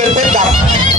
interpretar.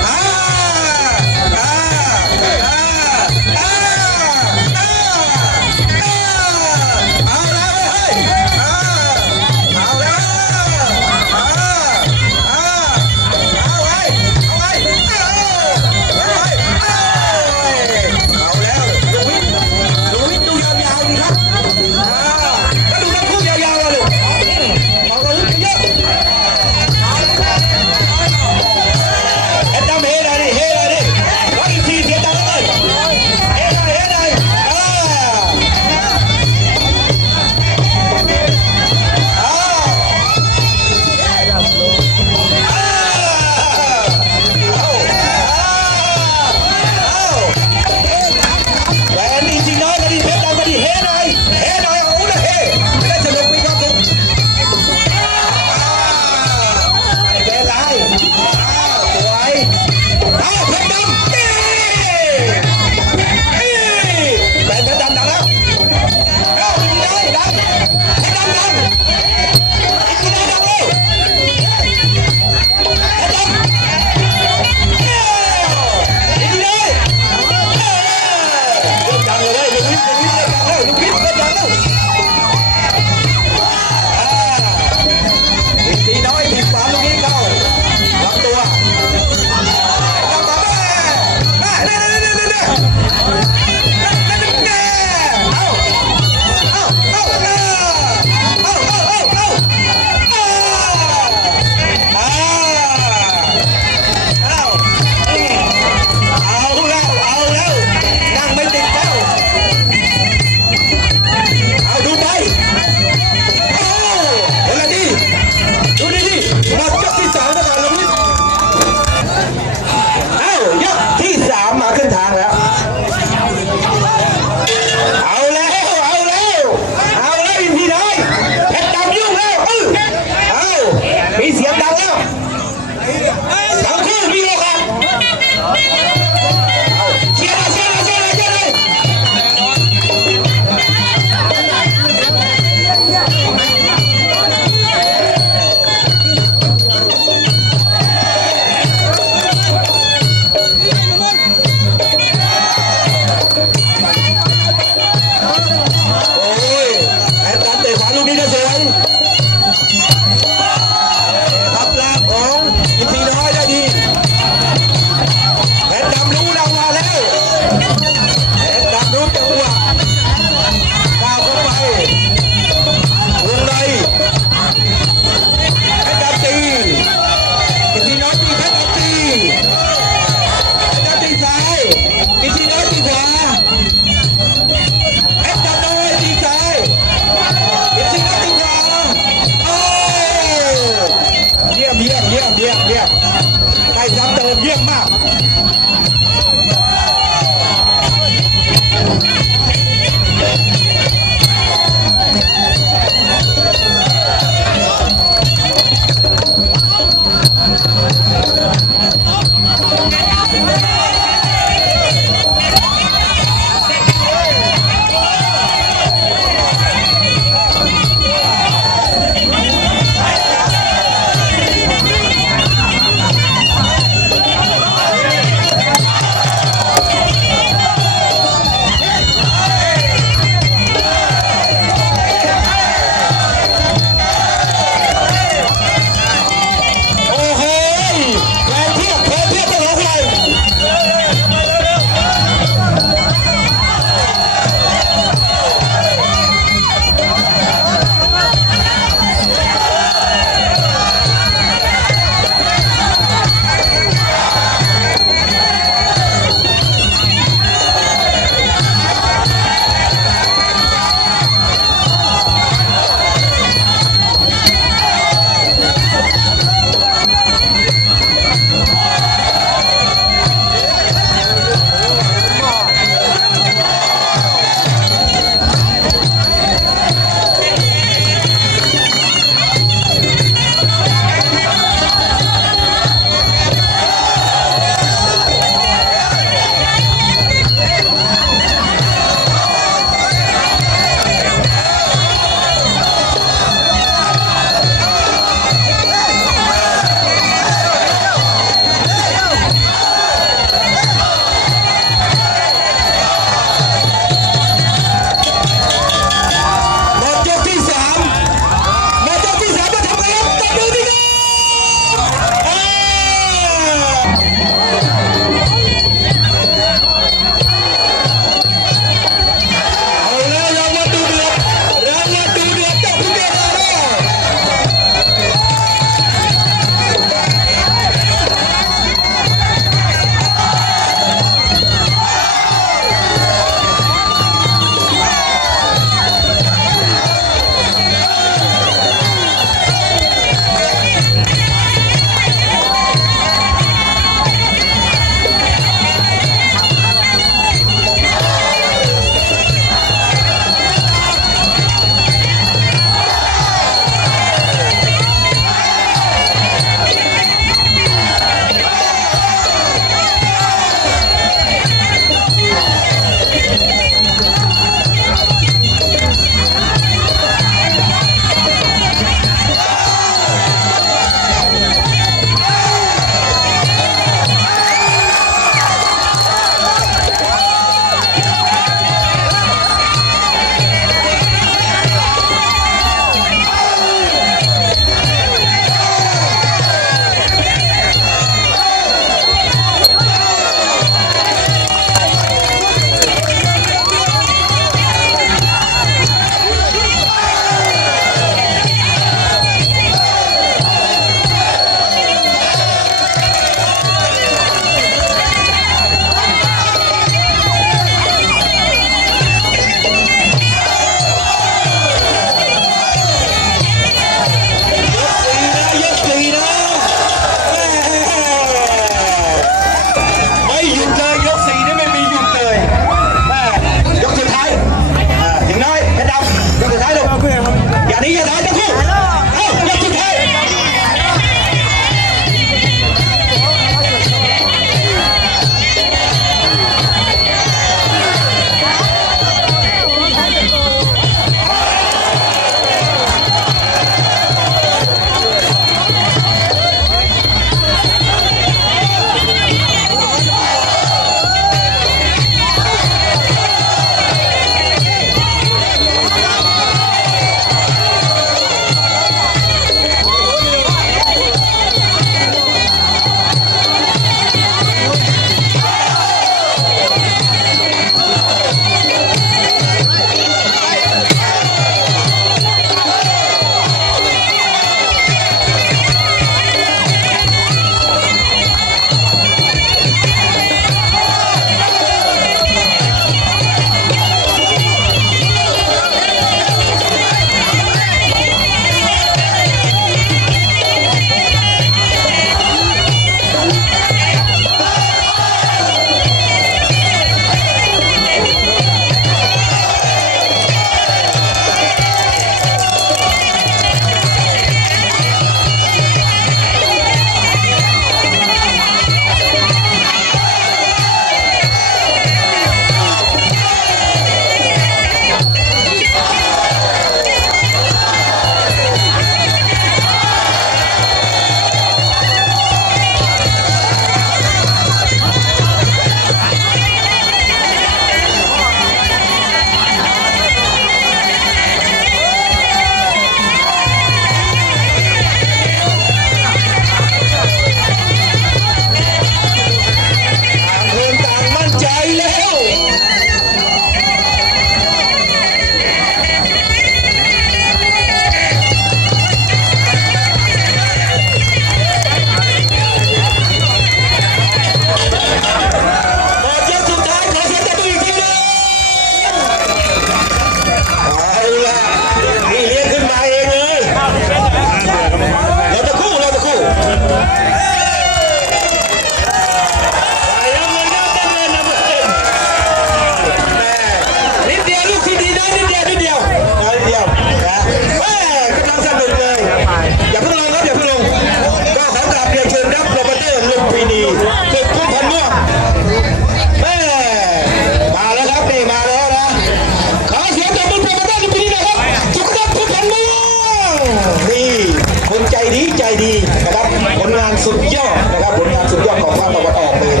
งานสุดยอดนะครับผลงานสุดยอดของภาคตะวันออกเลย